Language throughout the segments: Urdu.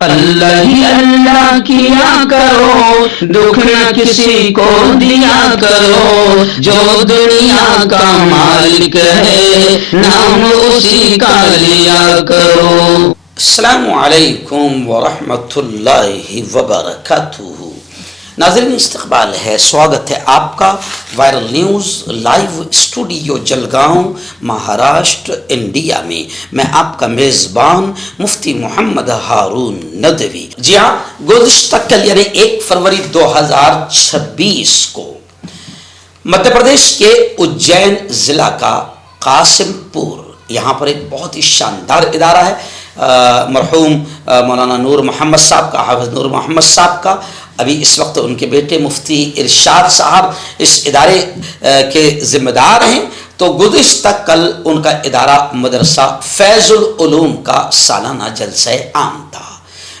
اللہ ہی اللہ کیا کرو، دکھ نہ کسی کو دیا کرو، جو دنیا کا مالک ہے نام اسی کا لیا کرو۔ السلام علیکم ورحمۃ اللہ وبرکاتہ۔ ناظرین استقبال ہے، سواگت ہے آپ کا viral news live studio Jalgaon Maharashtra India میں۔ میں آپ کا میزبان مفتی محمد ہارون ندوی۔ جی ہاں، گزشتہ کل یعنی 1 فروری 2026 کو مدھیہ پردیش کے اجین ضلع کا قاسم پور، یہاں پر ایک بہت ہی شاندار ادارہ ہے، مرحوم مولانا نور محمد صاحب کا، حافظ نور محمد صاحب کا، ابھی اس وقت ان کے بیٹے مفتی ارشاد صاحب اس ادارے کے ذمہ دار ہیں۔ تو گزشتہ کل ان کا ادارہ مدرسہ فیض العلوم کا سالانہ جلسہ عام تھا،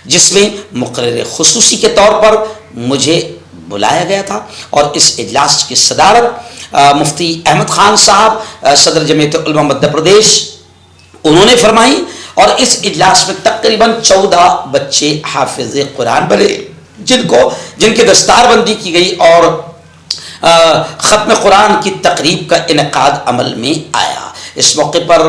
جس میں مقرر خصوصی کے طور پر مجھے بلایا گیا تھا، اور اس اجلاس کی صدارت مفتی احمد خان صاحب صدر جمعیت علماء مدھیہ پردیش انہوں نے فرمائی، اور اس اجلاس میں تقریباً 14 بچے حافظ قرآن بنے، جن کی دستار بندی کی گئی، اور ختم قرآن کی تقریب کا انعقاد عمل میں آیا۔ اس موقع پر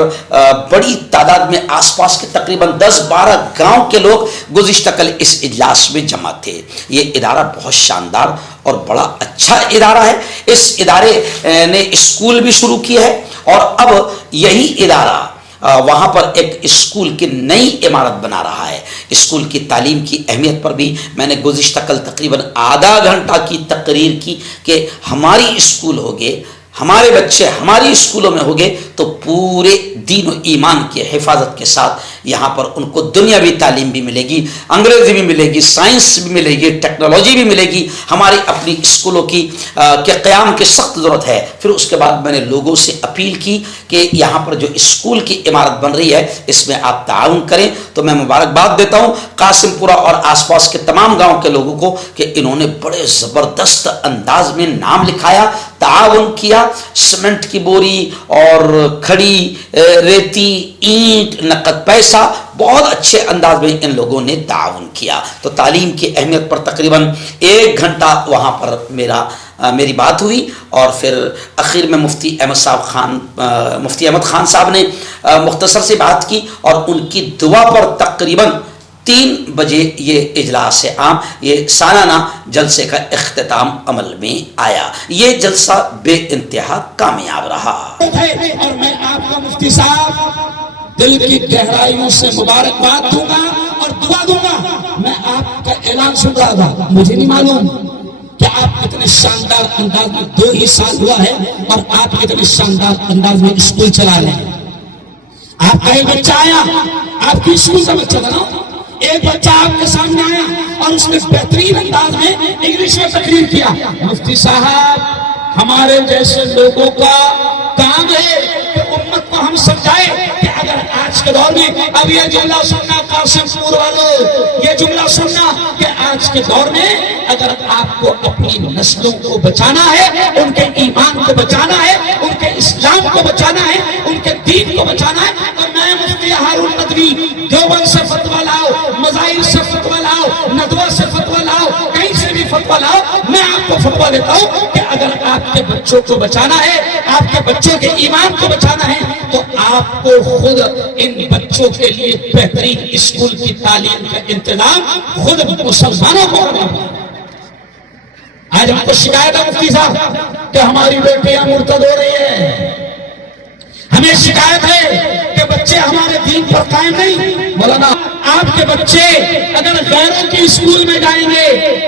بڑی تعداد میں آس پاس کے تقریباً 10-12 گاؤں کے لوگ گزشتہ کل اس اجلاس میں جمع تھے۔ یہ ادارہ بہت شاندار اور بڑا اچھا ادارہ ہے۔ اس ادارے نے اسکول بھی شروع کیا ہے، اور اب یہی ادارہ وہاں پر ایک اسکول کی نئی عمارت بنا رہا ہے۔ اسکول کی تعلیم کی اہمیت پر بھی میں نے گزشتہ کل تقریباً آدھا گھنٹہ کی تقریر کی کہ ہماری اسکول ہوگے، ہمارے بچے ہماری اسکولوں میں ہوگے تو پورے دین و ایمان کی حفاظت کے ساتھ یہاں پر ان کو دنیاوی تعلیم بھی ملے گی، انگریزی بھی ملے گی، سائنس بھی ملے گی، ٹیکنالوجی بھی ملے گی۔ ہماری اپنی اسکولوں کے قیام کی سخت ضرورت ہے۔ پھر اس کے بعد میں نے لوگوں سے اپیل کی کہ یہاں پر جو اسکول کی عمارت بن رہی ہے اس میں آپ تعاون کریں۔ تو میں مبارکباد دیتا ہوں قاسم پورہ اور آس پاس کے تمام گاؤں کے لوگوں کو کہ انہوں نے بڑے زبردست انداز میں نام لکھایا، تعاون کیا، سیمنٹ کی بوری اور کھڑی ریتی، اینٹ، نقد پیسہ، بہت اچھے انداز میں ان لوگوں نے تعاون کیا۔ تو تعلیم کی اہمیت پر تقریباً 1 گھنٹہ وہاں پر میری بات ہوئی، اور پھر اخیر میں مفتی احمد خان صاحب نے مختصر سی بات کی، اور ان کی دعا پر تقریباً 3 بجے یہ اجلاس عام، یہ سالانہ جلسے کا اختتام عمل میں آیا۔ یہ جلسہ بے انتہا کامیاب رہا۔ اور میں آپ کا مفتی صاحب دل کی گہرائیوں سے مبارکباد دوں گا اور دعا دوں گا۔ میں آپ کا اعلان سن رہا تھا، مجھے نہیں معلوم کہ آپ اتنے شاندار انداز میں 2 ہی سال ہوا ہے اور آپ اتنے شاندار انداز میں اسکول چلا رہے ہیں۔ آپ کا ایک بچہ آیا، آپ کی اسکول کا بچہ تھا نا، ایک بچہ آپ کے سامنے آیا اور اس نے بہترین انداز میں انگلش میں تقریر کیا۔ مفتی صاحب، ہمارے جیسے لوگوں کا کام ہے کہ امت کو ہم سمجھائیں کہ اگر آج کے دور میں، اب یہ جملہ سننا قاسم پور والوں، یہ جملہ سننا کہ آج کے دور میں اگر آپ کو اپنی نسلوں کو بچانا ہے، ان کے ایمان کو بچانا ہے، ان کے اسلام کو بچانا ہے، ان کے دین کو بچانا ہے، تو میں مفتی ہارون ندوی دیوبند سے فتویٰ لاؤ، مظاہر سے فتویٰ لاؤ، ندوہ سے فتویٰ لاؤ، کہیں سے بھی فتویٰ لاؤ، میں آپ کو فتویٰ دیتا ہوں کہ اگر آپ کے بچوں کو بچانا ہے، آپ کے بچوں کے ایمان کو بچانا ہے، تو آپ کو خود ان بچوں کے لیے بہترین اسکول کی تعلیم کا انتظام خود مسلمانوں کو کرنا ہوگا۔ آج ہم کو شکایت ہے مفتی صاحب کہ ہماری بیٹیاں مرتد ہو رہی ہیں، ہمیں شکایت ہے کہ بچے ہمارے دین پر قائم نہیں۔ مولانا، آپ کے بچے اگر غیروں کی اسکول میں جائیں گے،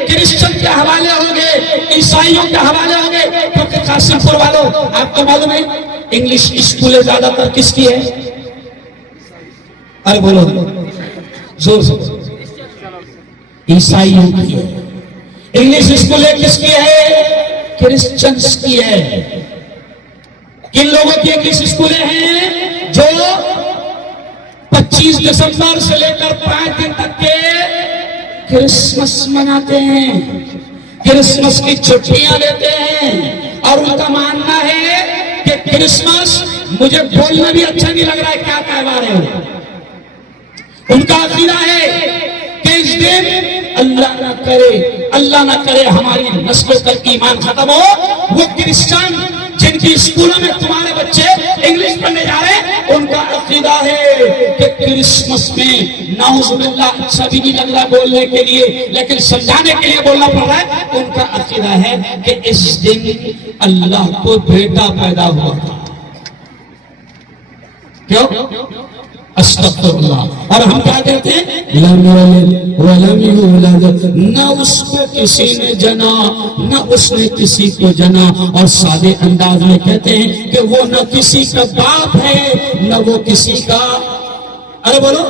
کرسچن کے حوالے ہوں گے، عیسائیوں کے حوالے ہوں گے، کیونکہ قاسم پور والوں آپ کو معلوم ہے انگلش اسکولیں زیادہ تر کس کی ہے؟ ارے بولو زور سے، عیسائیوں کی ہے۔ انگلش اسکولیں کس کی ہے؟ کرسچنز کی ہے۔ کن لوگوں کی انگلش اسکولیں ہیں؟ جو 25 دسمبر سے لے کر 5 دن تک کے کرسمس مناتے ہیں، کرسمس کی چھٹیاں لیتے ہیں، اور ان کا ماننا ہے کہ کرسمس، مجھے بولنا بھی اچھا نہیں لگ رہا ہے کیا تہوار ہے، ان کا عقیدہ ہے کہ اللہ نہ کرے ہماری نسلوں کا ایمان ختم ہو. وہ کرسچن جن کی اسکولوں میں تمہارے بچے انگلش پڑھنے جا رہے ہیں، ان کا عقیدہ ہے کہ کرسمس میں نعوذ باللہ اچھا بھی نہیں لگ رہا بولنے کے لیے لیکن سمجھانے کے لیے بولنا پڑ رہا ہے. ان کا عقیدہ ہے کہ اس دن اللہ کو بیٹا پیدا ہوا تھا. کیوں؟ استغفر اللہ. اور ہم کیا کہتے ہیں؟ لم یلد ولم یولد. نہ اس کو کسی نے جنا نہ اس نے کسی کو جنا. اور سادے انداز میں کہتے ہیں کہ وہ نہ کسی کا باپ ہے نہ وہ کسی کا، ارے بولو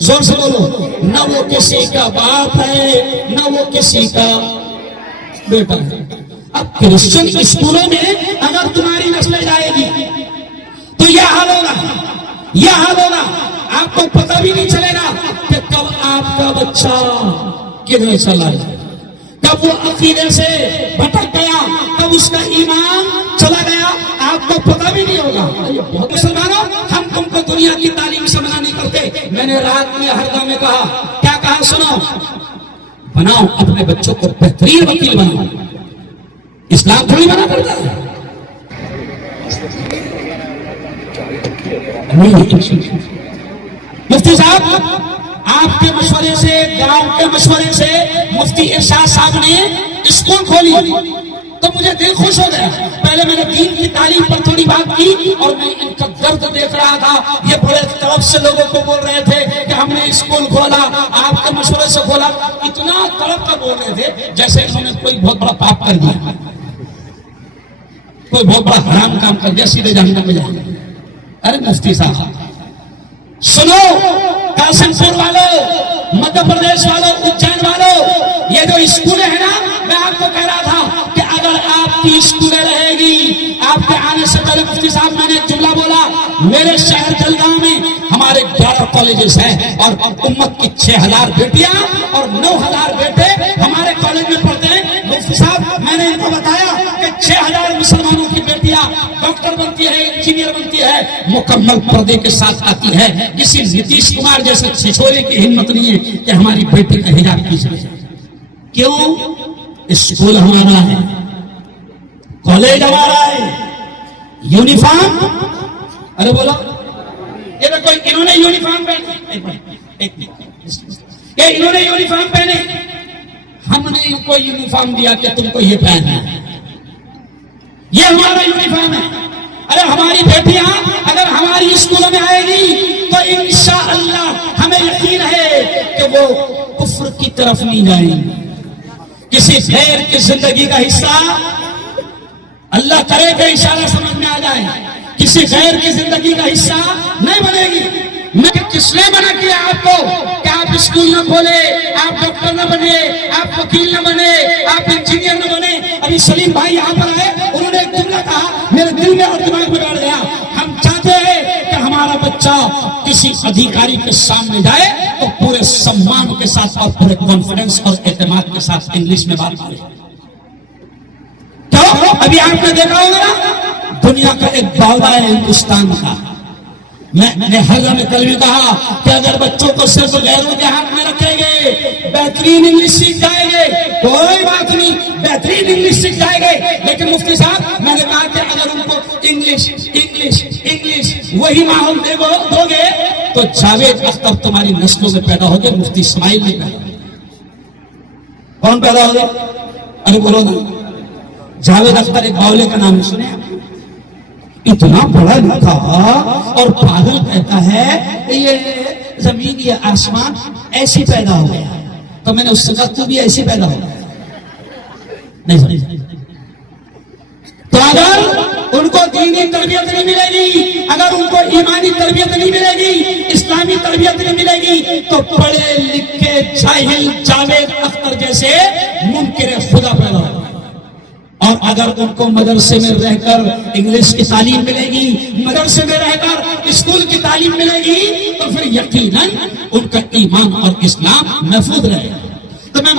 زور سے بولو، نہ وہ کسی کا باپ ہے نہ وہ کسی کا بیٹا ہے. اب کرسچن اسکولوں میں اگر تمہاری نسل جائے گی تو یہ حال ہوگا، یہ حال ہوگا. آپ کو پتہ بھی نہیں چلے گا کہ کب آپ کا بچہ کدھر چلا گیا، کب وہ عقیدے سے بھٹک گیا، کب اس کا ایمان چلا گیا، آپ کو پتہ بھی نہیں ہوگا. بہت مسلمانوں، ہم تم کو دنیا کی تعلیم سے منع نہیں کرتے. میں نے رات میں ہرگاہ میں کہا، کیا کہا سنو، بناؤ اپنے بچوں کو بہترین وکیل بناؤ. اسلام تھوڑی منع کرتا ہے. مفتی صاحب آپ کے مشورے سے، گاؤں کے مشورے سے مفتی ارشاد صاحب نے اسکول کھولی تو مجھے دل خوش ہو گیا. پہلے میں نے دین کی تعلیم پر تھوڑی بات کی اور میں ان کا درد دیکھ رہا تھا. یہ بڑے طرف سے لوگوں کو بول رہے تھے کہ ہم نے اسکول کھولا، آپ کے مشورے سے کھولا. اتنا طرف کر بول رہے تھے جیسے انہوں نے کوئی بہت بڑا پاپ کر دیا، کوئی بہت بڑا حرام کام کر دیا، سیدھے جہنم میں جائیں. ارے مفتی صاحب سنو، قاسم پور والوں، مدھیہ پردیش والوں، اجین والوں، یہ جو اسکولیں ہیں نا، میں آپ کو کہہ رہا تھا کہ اگر آپ کی اسکولیں رہے گی، آپ کے آنے سے پہلے مفتی صاحب میں نے ایک جملہ بولا، میرے شہر جلگاؤں میں ہمارے 11 کالجز ہیں اور امت کی 6000 بیٹیاں اور 9000 بیٹے ہمارے کالج میں پڑھتے ہیں. مفتی صاحب میں نے ان کو بتایا کہ 6000 مسلمانوں کی بیٹیاں ڈاکٹر بنتی ہے، انجینئر بنتی ہے، مکمل پردے کے ساتھ آتی ہے. کسی نتیش کمار جیسے چھچورے کی ہمت نہیں ہے کہ ہماری بیٹی کا حجاب کیجیے. کیوں؟ اسکول ہمارا ہے، کالج ہمارا ہے، یونیفارم، ارے بولو یہ دیکھو انہوں نے یونیفارم پہنے، انہوں نے یونیفارم پہنے، ہم نے ان کو یونیفارم دیا کہ تم کو یہ پہننا ہے، یہ ہمارا یونیفارم ہے. ارے ہماری بیٹیاں اگر ہماری اسکولوں میں آئے گی تو انشاءاللہ ہمیں یقین ہے کہ وہ کفر کی طرف نہیں جائیں گی. کسی غیر کی زندگی کا حصہ، اللہ کرے کہ اشارہ سمجھ میں آ جائے، کسی غیر کی زندگی کا حصہ نہیں بنے گی. میں کس نے منع کیا آپ کو کہ آپ اسکول نہ کھولے، آپ ڈاکٹر نہ بنے، آپ وکیل نہ بنے، آپ انجینئر نہ بنے؟ ابھی سلیم بھائی یہاں پر آئے، انہوں نے ایک جملہ کہا میرے دل میں اور دماغ میں بیٹھ گیا. ہم چاہتے ہیں کہ ہمارا بچہ کسی ادھیکاری کے سامنے جائے تو پورے سمان کے ساتھ اور پورے کانفیڈنس اور اعتماد کے ساتھ انگلش میں بات کرے. کیوں؟ ابھی آپ نے دیکھا ہوگا نا، دنیا کا ایک باولا ہے ہندوستان کا. میں نے ہر میں کل بھی کہا کہ اگر بچوں کو صرف غیروں کے ہاتھ میں رکھیں گے بہترین انگلش سیکھ جائیں گے، کوئی بات نہیں، بہترین انگلش سیکھ جائیں گے. لیکن مفتی صاحب میں نے کہا کہ اگر ان کو انگلش انگلش انگلش وہی ماحول دو گے تو جاوید اختر تمہاری نسلوں میں پیدا ہو گئے، مفتی اسماعیل نہیں پیدا ہوگے. کون پیدا ہو گئے؟ ارے بولو نا. جاوید اختر ایک باولے کا نام سنے آپ؟ اتنا بڑا لکھا اور پاگل کہتا ہے کہ یہ زمین یا آسمان ایسی پیدا ہو گیا. تو میں نے اس سے کہا تو بھی ایسی پیدا ہو گیا. نہیں، تو اگر ان کو دینی تربیت نہیں ملے گی، اگر ان کو ایمانی تربیت نہیں ملے گی، اسلامی تربیت نہیں ملے گی، تو پڑھے لکھے جاہل جاوید اختر جیسے منکر خدا پیدا ہوگا. اور اگر ان کو مدرسے میں رہ کر انگلش کی تعلیم ملے گی، مدرسے میں رہ کر اسکول کی تعلیم ملے گی، تو پھر یقیناً ان کا ایمان اور اسلام محفوظ رہے گا. تو میں